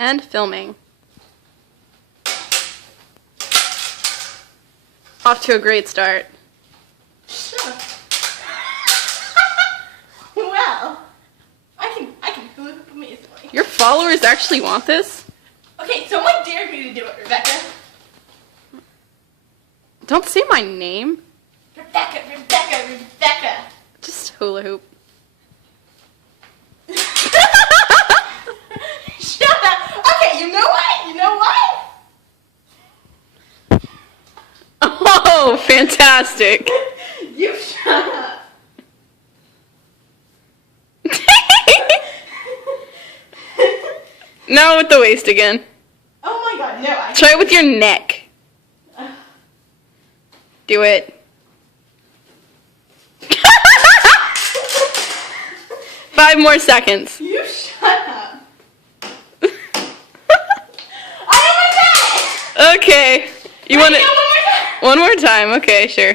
And filming. Off to a great start. Sure. Well, I can hula hoop amazingly. Your followers actually want this? Okay, someone dared me to do it, Rebecca. Don't say my name. Rebecca. Just hula hoop. Shut up. Okay, you know what? Oh, fantastic. You shut up. Now with the waist again. Oh my god, no, I Try it with your neck. Do it. 5 more seconds. You shut up. I am my best. Okay. You want it one more time? Okay, sure.